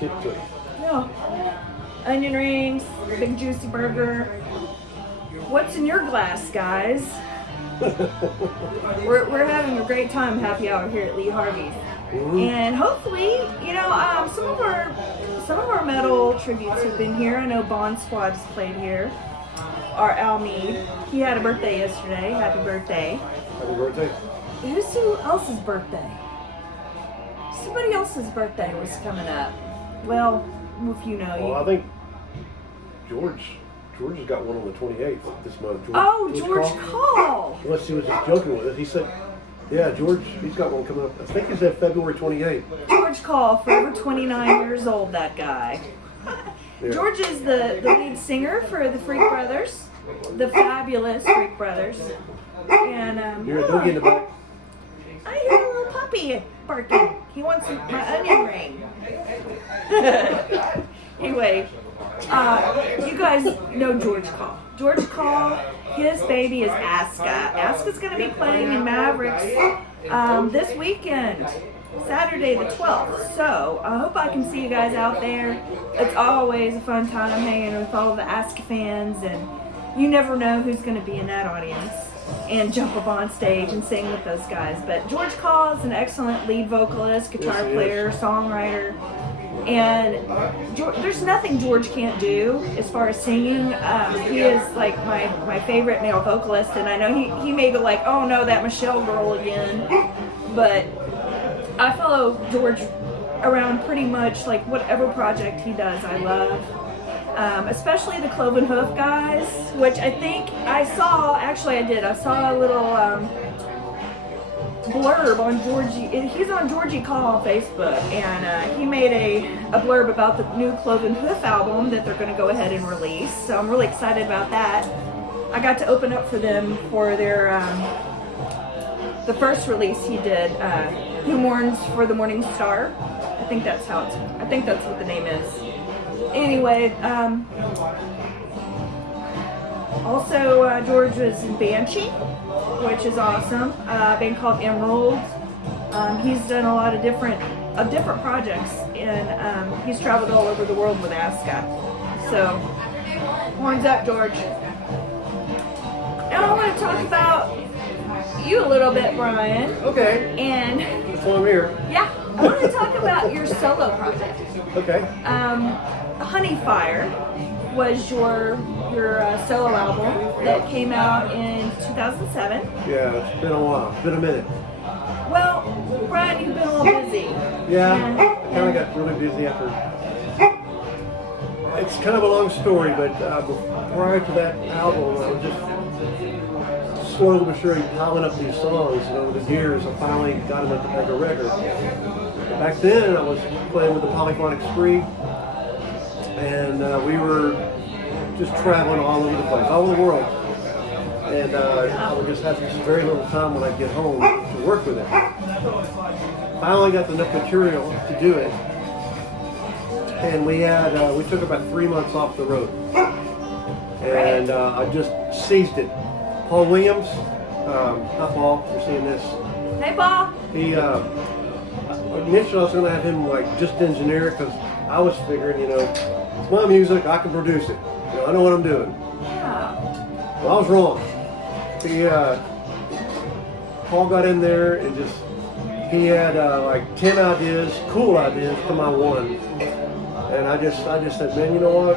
kick to it. No. Onion rings, big juicy burger. What's in your glass, guys? we're having a great time happy hour here at Lee Harvey's. And hopefully, you know, some of our metal tributes have been here. I know Bond Squad's played here. Our Al Mead, he had a birthday yesterday. Happy birthday. Happy birthday. Who else's birthday? Somebody else's birthday was coming up. Well, if you know. Well, I think George has got one on the 28th this month. George Call. Unless he was just joking with it. He said, yeah, George, he's got one coming up. I think he said February 28th. George Call, forever 29 years old, that guy. Yeah. George is the lead singer for the Freak Brothers, the fabulous Freak Brothers. And you're a doggy in the back. I hear a little puppy barking. He wants my onion ring. Anyway, you guys know George Call. George Call, his baby is Aska. Aska's going to be playing in Mavericks this weekend, Saturday the 12th. So I hope I can see you guys out there. It's always a fun time hanging with all the Aska fans, and you never know who's going to be in that audience and jump up on stage and sing with those guys. But George Call is an excellent lead vocalist, guitar player, songwriter. And there's nothing George can't do as far as singing. He is like my favorite male vocalist, and I know he may go like, oh no, that Michelle girl again. But I follow George around pretty much like whatever project he does, I love. Especially the Cloven Hoof guys, which I think I saw, actually I did, I saw a little blurb on Georgie. He's on Georgie Call on Facebook, and he made a blurb about the new Cloven Hoof album that they're going to go ahead and release. So I'm really excited about that. I got to open up for them for their the first release he did, Who Mourns for the Morning Star. I think that's what the name is. Anyway, also George was in Banshee, which is awesome. A band called Emerald. He's done a lot of different projects, and he's traveled all over the world with Aska. So, horns up, George. Now I want to talk about you a little bit, Bryan. Okay. And that's why I'm here. Yeah, I want to talk about your solo project. Okay. Honey Fire was your solo album that came out in 2007. Yeah, it's been a while. It's been a minute. Well, Bryan, you've been a little busy. Yeah, I kind of got really busy after. It's kind of a long story, but prior to that album, I was just slowly but surely piling up these songs, and over the years, I finally got them at the Mega record. Back then, I was playing with the Polyphonic Spree, and we were just traveling all over the place, all over the world. And I would just have very little time when I get home to work with it. Finally got enough material to do it, and we took about 3 months off the road, and I just seized it. Paul Williams, hi Paul, if you're seeing this. Hey Paul. He initially I was going to have him like just engineer it, because I was figuring, it's my music, I can produce it. I know what I'm doing. Yeah. Well, I was wrong. Paul got in there and he had like 10 ideas, cool ideas to my one. And I just said, man, you know what?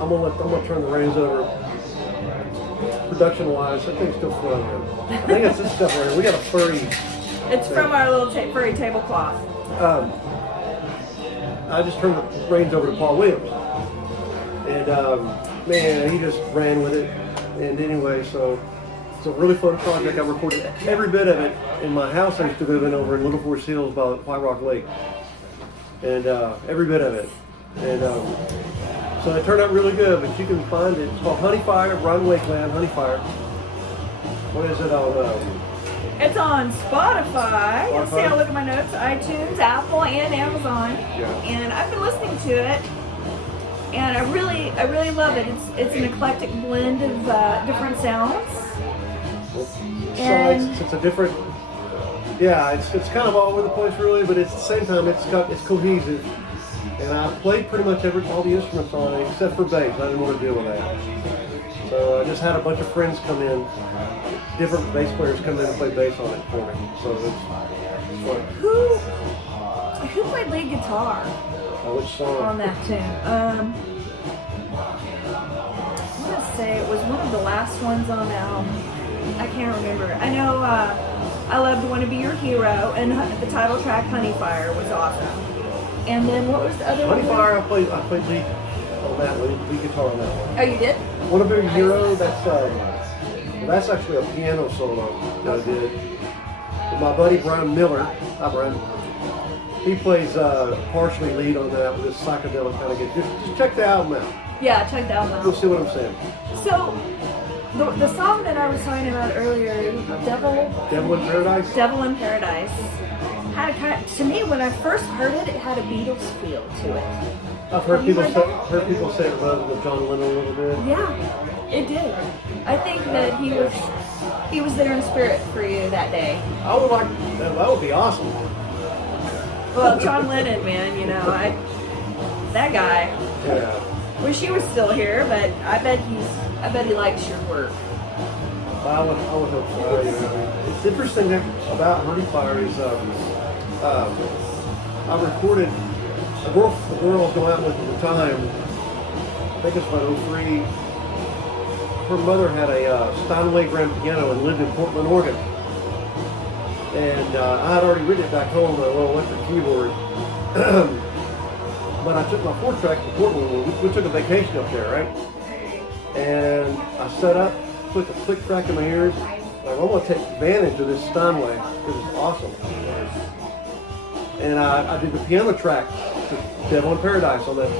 I'm gonna turn the reins over. Production-wise, I think it's still fun, man. I think it's this stuff right here. We got a furry. It's from our little furry tablecloth. I just turned the reins over to Paul Williams. And man, he just ran with it. And anyway, so it's a really fun project. I recorded every bit of it in my house I used to live in over in Little Forest Hills by White Rock Lake. And every bit of it. And so it turned out really good, but you can find it. It's called Honey Fire, Bryan Wakeland, Honey Fire. What is it on? It's on Spotify. You'll see, I'll look at my notes. iTunes, Apple, and Amazon. Yeah. And I've been listening to it, and I really love it. It's an eclectic blend of different sounds. It's a different. Yeah, it's kind of all over the place really, but at the same time it's cohesive. And I played pretty much all the instruments on it except for bass. I didn't want to deal with that. So I just had a bunch of friends come in, different bass players come in and play bass on it for me. So it's fun. Who played lead guitar Which song? on that tune? I'm gonna say it was one of the last ones on the album. I can't remember. I know I loved "Wanna Be Your Hero" and the title track "Honey Fire" was awesome. And then what was the other Honey one? Fire, I played lead on that lead guitar on that one. Oh, you did? Wanna Be Your Hero, that's actually a piano solo that I did. With my buddy Brian Miller, hi Brian. He plays partially lead on that with his psychedelic kind of guitar. Just check the album out. Yeah, check that one You'll out. see what I'm saying. So, the song that I was talking about earlier, Devil in Paradise? Devil in Paradise, had a kind to me, when I first heard it, it had a Beatles feel to it. I've heard Have you people heard say it reminded with John Lennon a little bit. Yeah, it did. I think that he was there in spirit for you that day. I would like that would be awesome. Well, John Lennon, man, that guy. Yeah. Wish he was still here, but I bet he likes your work. I would hope so. It's interesting that about Honey Fire is I recorded the girl I was going out with at the time. I think it's about 03. Her mother had a Steinway grand piano and lived in Portland, Oregon. And I had already written it back home on a little electric keyboard. But I took my 4-track to Portland. We took a vacation up there, right? And I set up, put the click track in my ears. Like, I want to take advantage of this Steinway because it's awesome. And I did the piano track to Devil in Paradise on that.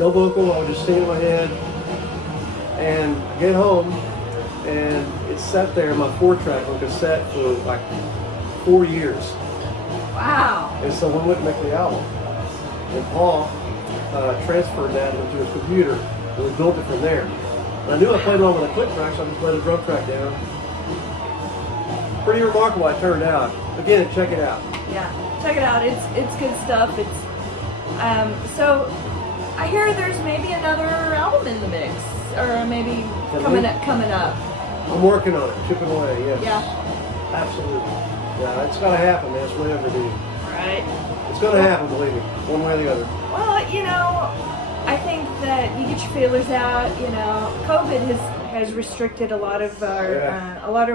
No vocal, I was just singing in my head. And I get home, and it sat there in my 4-track on cassette for like 4 years. Wow. And so we wouldn't make the album. And Paul transferred that into his computer, and we built it from there. And I knew I played along with a click track, so I just let a drum track down. Pretty remarkable how it turned out. Again, check it out. Yeah, check it out. It's good stuff. It's so I hear there's maybe another album in the mix, or maybe coming up. I'm working on it, chipping away, yes. Yeah. Absolutely. Yeah, it's got to happen, man. It's what ever do. Right. It's going to happen, believe me, one way or the other. Well, I think that you get your feelers out. COVID has restricted a lot of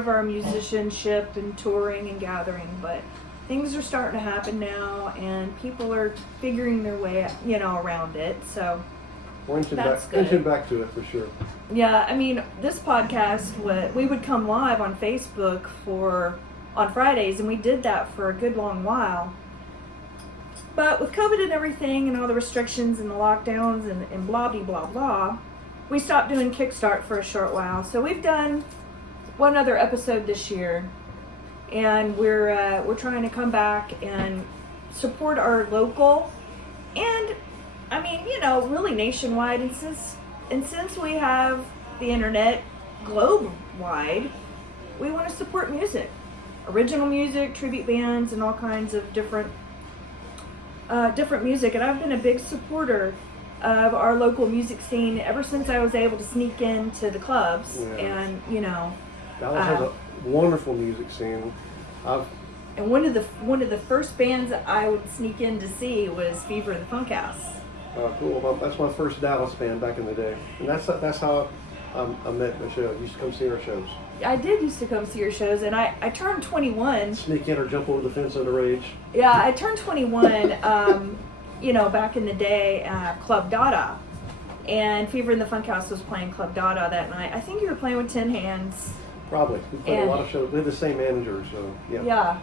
our musicianship and touring and gathering, but things are starting to happen now, and people are figuring their way, around it. So We're inching back to it for sure. yeah, I mean, this podcast, we would come live on Facebook on Fridays, and we did that for a good long while. But with COVID and everything, and all the restrictions and the lockdowns and blah blah blah blah, we stopped doing Kickstart for a short while. So we've done one other episode this year, and we're trying to come back and support our local, and I mean, really nationwide. And since we have the internet globe wide, we want to support music, original music, tribute bands, and all kinds of different music. And I've been a big supporter of our local music scene ever since I was able to sneak into the clubs. Yeah. And Dallas has a wonderful music scene. and one of the first bands that I would sneak in to see was Fever in the Funk House. Cool. That's my first Dallas fan back in the day, and that's how I met Michelle. Used to come see our shows. I did used to come see your shows, and I turned 21. Sneak in or jump over the fence underage. Yeah, I turned 21, back in the day, Club Dada. And Fever in the Funk House was playing Club Dada that night. I think you were playing with Tin Hands. Probably. We played a lot of shows. We had the same manager, so yeah. Yeah.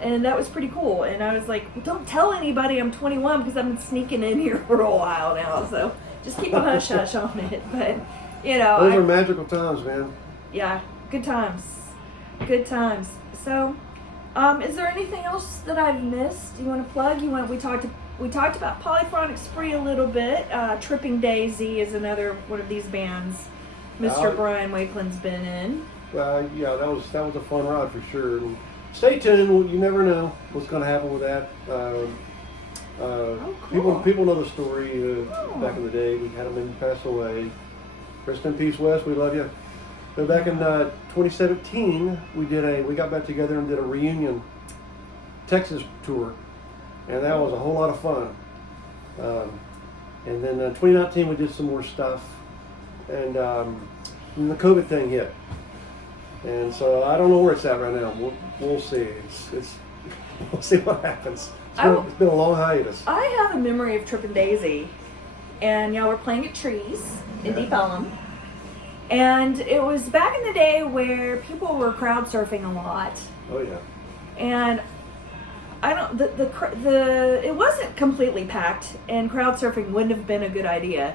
And that was pretty cool. And I was like, well, don't tell anybody I'm 21 because I've been sneaking in here for a while now. So just keep a hush-hush on it. But, Those are magical times, man. Yeah, good times. Good times. So, is there anything else that I've missed? You want to plug? We talked about Polyphonic Spree a little bit. Tripping Daisy is another one of these bands Mr. Bryan Wakeland's been in. Yeah, that was a fun ride for sure. And stay tuned. You never know what's going to happen with that. cool. People know the story. Back in the day, we had them pass away. Rest in peace, Wes. We love you. But back in 2017, we got back together and did a reunion Texas tour, and that was a whole lot of fun. And then 2019, we did some more stuff, and then the COVID thing hit, and so I don't know where it's at right now. We'll see. We'll see what happens. It's been a long hiatus. I have a memory of Trippin' Daisy, and y'all were playing at Trees in Deep Ellum. And it was back in the day where people were crowd surfing a lot. Oh yeah. And it wasn't completely packed, and crowd surfing wouldn't have been a good idea.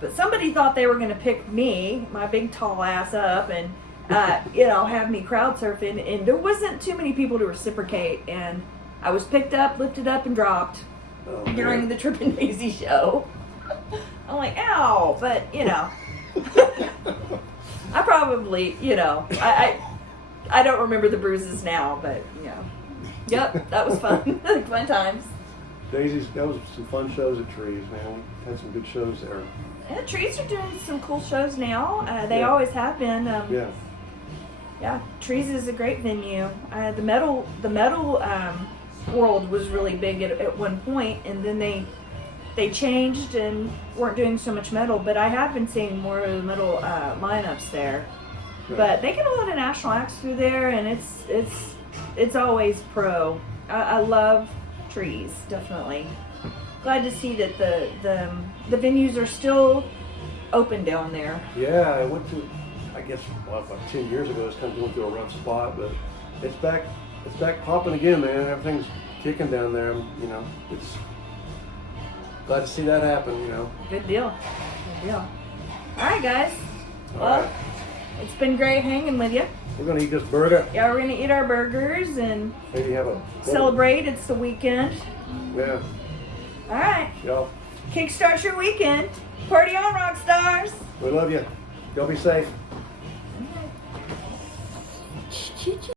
But somebody thought they were going to pick me, my big tall ass up, and have me crowd surfing. And there wasn't too many people to reciprocate. And I was picked up, lifted up, and dropped during the Trippin' Daisy show. I'm like, ow! But I probably, I don't remember the bruises now, but yep, that was fun. Fun times. Daisy's, that was some fun shows at Trees, man. We had some good shows there. Yeah, Trees are doing some cool shows now. They always have been. Yeah, Trees is a great venue. The metal world was really big at one point, and then they changed and weren't doing so much metal, but I have been seeing more of the metal lineups there. Right. But they get a lot of national acts through there, and it's always pro. I love Trees, definitely. Glad to see that the venues are still open down there. Yeah, I went to, I guess, about 10 years ago. It's kind of going through a rough spot, but it's back popping again, man. Everything's kicking down there. It's glad to see that happen, Good deal. Good deal. All right, guys. It's been great hanging with you. We're going to eat this burger. Yeah, we're going to eat our burgers and maybe have a celebrate. It's the weekend. Yeah. All right. Y'all. Kickstart your weekend. Party on, rock stars. We love you. Y'all be safe.